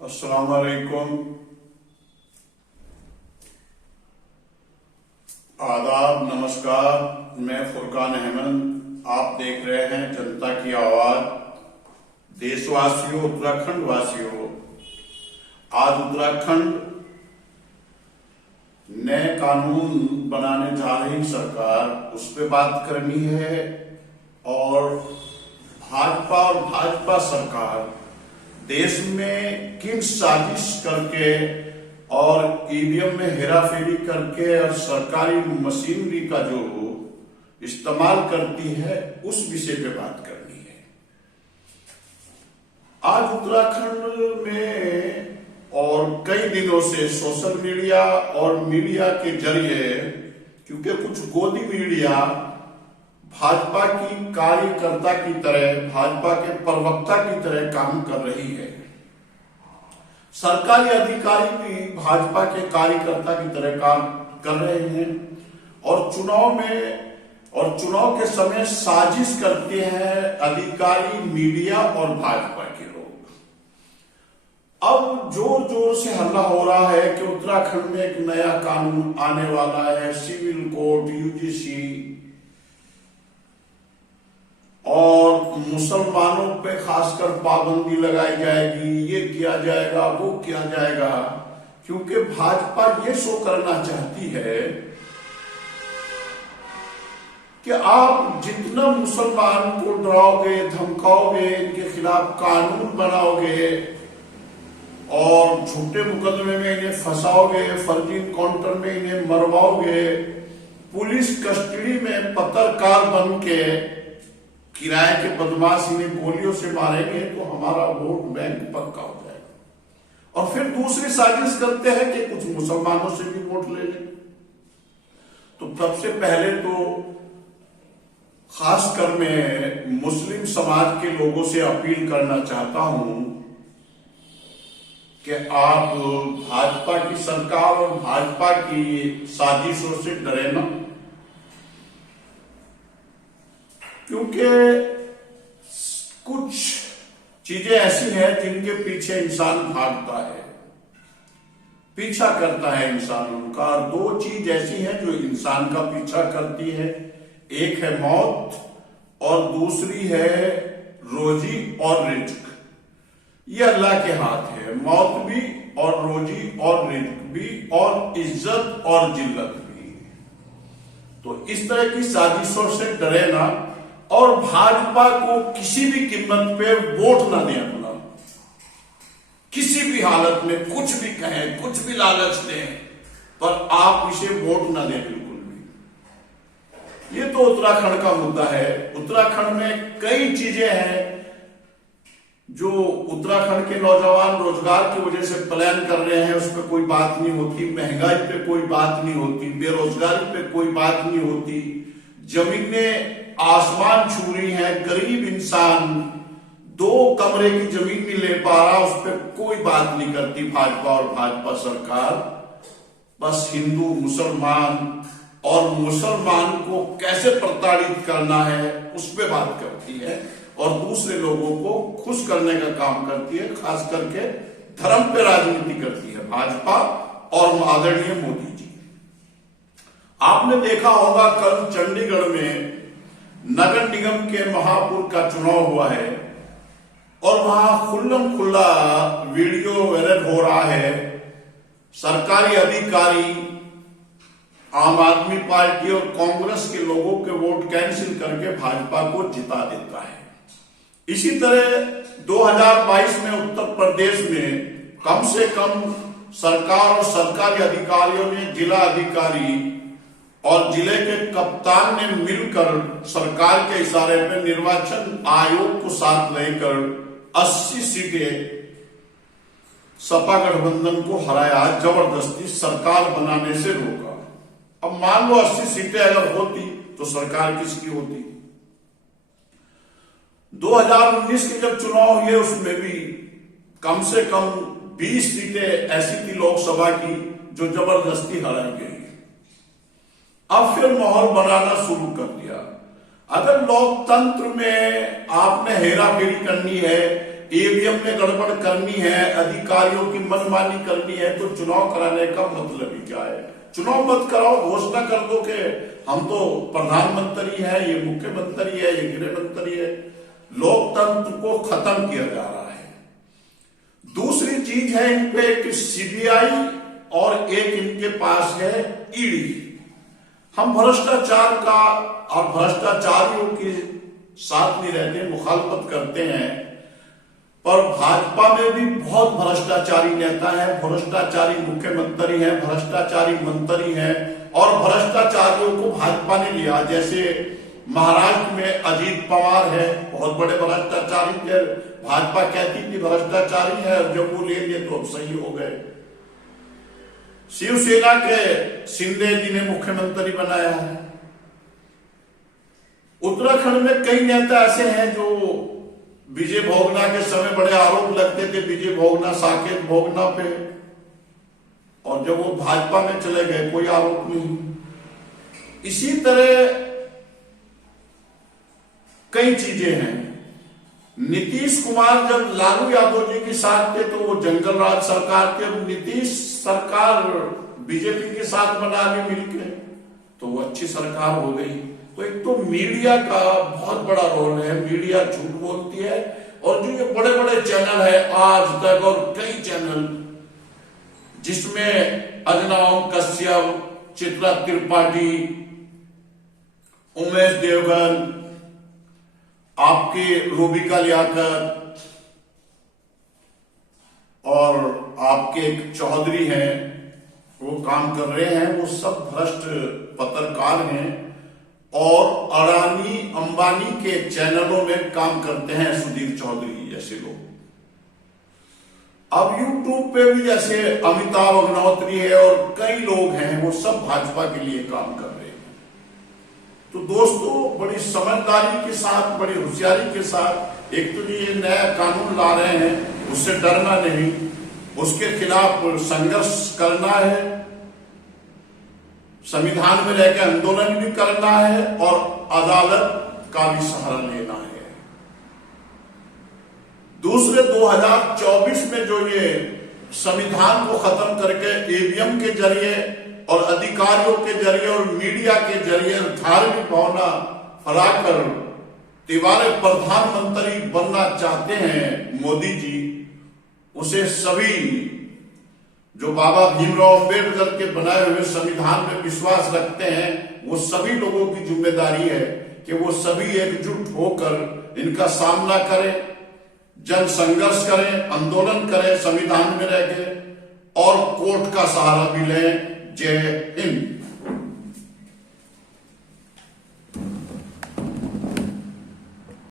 अस्सलाम वालेकुम, आदाब, नमस्कार। मैं फुरकान अहमद, आप देख रहे हैं जनता की आवाज। देशवासियों, उत्तराखंड वासियों, आज उत्तराखंड नए कानून बनाने जा रही सरकार, उस पर बात करनी है। और भाजपा और भाजपा सरकार देश में किन साजिश करके और ईवीएम में हेराफेरी करके और सरकारी मशीनरी का जो इस्तेमाल करती है, उस विषय पे बात करनी है। आज उत्तराखंड में और कई दिनों से सोशल मीडिया और मीडिया के जरिए, क्योंकि कुछ गोदी मीडिया भाजपा की कार्यकर्ता की तरह, भाजपा के प्रवक्ता की तरह काम कर रही है। सरकारी अधिकारी भी भाजपा के कार्यकर्ता की तरह काम कर रहे हैं और चुनाव के समय साजिश करते हैं अधिकारी, मीडिया और भाजपा के लोग। अब जोर जोर से हल्ला हो रहा है कि उत्तराखंड में एक नया कानून आने वाला है, सिविल कोड, यूजीसी, और मुसलमानों पे खासकर पाबंदी लगाई जाएगी, ये किया जाएगा, वो किया जाएगा, क्योंकि भाजपा ये शो करना चाहती है कि आप जितना मुसलमान को डराओगे, धमकाओगे, इनके खिलाफ कानून बनाओगे और झूठे मुकदमे में इन्हें फंसाओगे, फर्जी इनकाउंटर में इन्हें मरवाओगे, पुलिस कस्टडी में पत्रकार बन के किराए के बदमाश इन्हें गोलियों से मारेंगे तो हमारा वोट बैंक पक्का हो जाएगा। और फिर दूसरी साजिश करते हैं कि कुछ मुसलमानों से भी वोट ले लें। तो सबसे पहले तो खासकर मैं मुस्लिम समाज के लोगों से अपील करना चाहता हूं कि आप भाजपा की सरकार और भाजपा की साजिशों से डरे ना, क्योंकि कुछ चीजें ऐसी हैं जिनके पीछे इंसान भागता है, पीछा करता है इंसान उनका। दो चीज ऐसी हैं जो इंसान का पीछा करती है, एक है मौत और दूसरी है रोजी और रिज्क। ये अल्लाह के हाथ है, मौत भी और रोजी और रिज्क भी और इज्जत और जिल्लत भी। तो इस तरह की साजिशों से डरे ना और भाजपा को किसी भी कीमत पे वोट ना दें अपना। किसी भी हालत में कुछ भी कहें, कुछ भी लालच दें, पर आप इसे वोट ना दें बिल्कुल भी। ये तो उत्तराखंड का मुद्दा है। उत्तराखंड में कई चीजें हैं जो उत्तराखंड के नौजवान रोजगार की वजह से प्लान कर रहे हैं, उस पर कोई बात नहीं होती। महंगाई पे कोई बात नहीं होती, बेरोजगारी पे कोई बात नहीं होती। जमीनें आसमान छू रही है, गरीब इंसान 2 कमरे की जमीन नहीं ले पा रहा, उस पर कोई बात नहीं करती भाजपा और भाजपा सरकार। बस हिंदू, मुसलमान और मुसलमान को कैसे प्रताड़ित करना है उस पर बात करती है और दूसरे लोगों को खुश करने का काम करती है। खास करके धर्म पे राजनीति करती है भाजपा और आदरणीय मोदी जी। आपने देखा होगा कल चंडीगढ़ में नगर निगम के महापौर का चुनाव हुआ है और वहां खुल्लम खुल्ला वीडियो वायरल हो रहा है। सरकारी अधिकारी आम आदमी पार्टी और कांग्रेस के लोगों के वोट कैंसिल करके भाजपा को जिता देता है। इसी तरह 2022 में उत्तर प्रदेश में कम से कम सरकार और सरकारी अधिकारियों ने, जिला अधिकारी और जिले के कप्तान ने मिलकर सरकार के इशारे पर निर्वाचन आयोग को साथ लेकर 80 सीटें सपा गठबंधन को हराया, जबरदस्ती सरकार बनाने से रोका। अब मान लो 80 सीटें अगर होती तो सरकार किसकी होती? 2019 के जब चुनाव हुए उसमें भी कम से कम 20 सीटें ऐसी थी लोकसभा की जो जबरदस्ती हराई गई। अब फिर माहौल बनाना शुरू कर दिया। अगर लोकतंत्र में आपने हेराफेरी करनी है, ईवीएम में गड़बड़ करनी है, अधिकारियों की मनमानी करनी है, तो चुनाव कराने का मतलब ही क्या है? चुनाव मत कराओ, घोषणा कर दो कि हम तो प्रधानमंत्री है, ये मुख्यमंत्री है, ये गृह मंत्री है। लोकतंत्र को खत्म किया जा रहा है। दूसरी चीज है इन पे कि सीबीआई और एक इनके पास है ईडी। हम भ्रष्टाचार का और भ्रष्टाचारियों के साथ नहीं रहते, मुखालफत करते हैं, पर भाजपा में भी बहुत भ्रष्टाचारी नेता है, भ्रष्टाचारी मुख्यमंत्री है, भ्रष्टाचारी मंत्री है, और भ्रष्टाचारियों को भाजपा ने लिया। जैसे महाराष्ट्र में अजीत पवार है, बहुत बड़े भ्रष्टाचारी थे, भाजपा कहती थी भ्रष्टाचारी है, जब वो ले लिए तो अब सही हो गए। शिवसेना के शिंदे जी ने मुख्यमंत्री बनाया है। उत्तराखंड में कई नेता ऐसे हैं जो विजय भोगना के समय बड़े आरोप लगते थे, विजय भोगना, साकेत भोगना पे, और जब वो भाजपा में चले गए कोई आरोप नहीं। इसी तरह कई चीजें हैं। नीतीश कुमार जब लालू यादव जी के साथ थे तो वो जंगल राज सरकार थे, अब नीतीश सरकार बीजेपी के साथ बना ली मिलकर, तो वो अच्छी सरकार हो गई। तो एक तो मीडिया का बहुत बड़ा रोल है, मीडिया झूठ बोलती है, और जो ये बड़े बड़े चैनल है आज तक और कई चैनल जिसमें अजनाम कश्यप, चित्रा त्रिपाठी, उमेश देवगन, आपके रूबिका लियाकत और आपके एक चौधरी हैं, वो काम कर रहे हैं, वो सब भ्रष्ट पत्रकार हैं और अडानी अंबानी के चैनलों में काम करते हैं, सुधीर चौधरी जैसे लोग। अब यूट्यूब पे भी जैसे अमिताभ अग्निहोत्री है और कई लोग हैं, वो सब भाजपा के लिए काम कर रहे हैं। तो दोस्तों, बड़ी समझदारी के साथ, बड़ी होशियारी के साथ, एक तो ये नया कानून ला रहे हैं, उससे डरना नहीं, उसके खिलाफ संघर्ष करना है, संविधान में रहकर आंदोलन भी करना है और अदालत का भी सहारा लेना है। दूसरे 2024 में जो ये संविधान को खत्म करके ईवीएम के जरिए और अधिकारियों के जरिए और मीडिया के जरिए धार्मिक भावना फैलाकर तिवारी प्रधानमंत्री बनना चाहते हैं मोदी जी, उसे सभी जो बाबा भीमराव अंबेडकर के बनाए हुए संविधान में विश्वास रखते हैं, वो सभी लोगों की जिम्मेदारी है कि वो सभी एकजुट होकर इनका सामना करें, जन संघर्ष करें, आंदोलन करें संविधान में रहकर, और कोर्ट का सहारा भी लें। जय हिंद।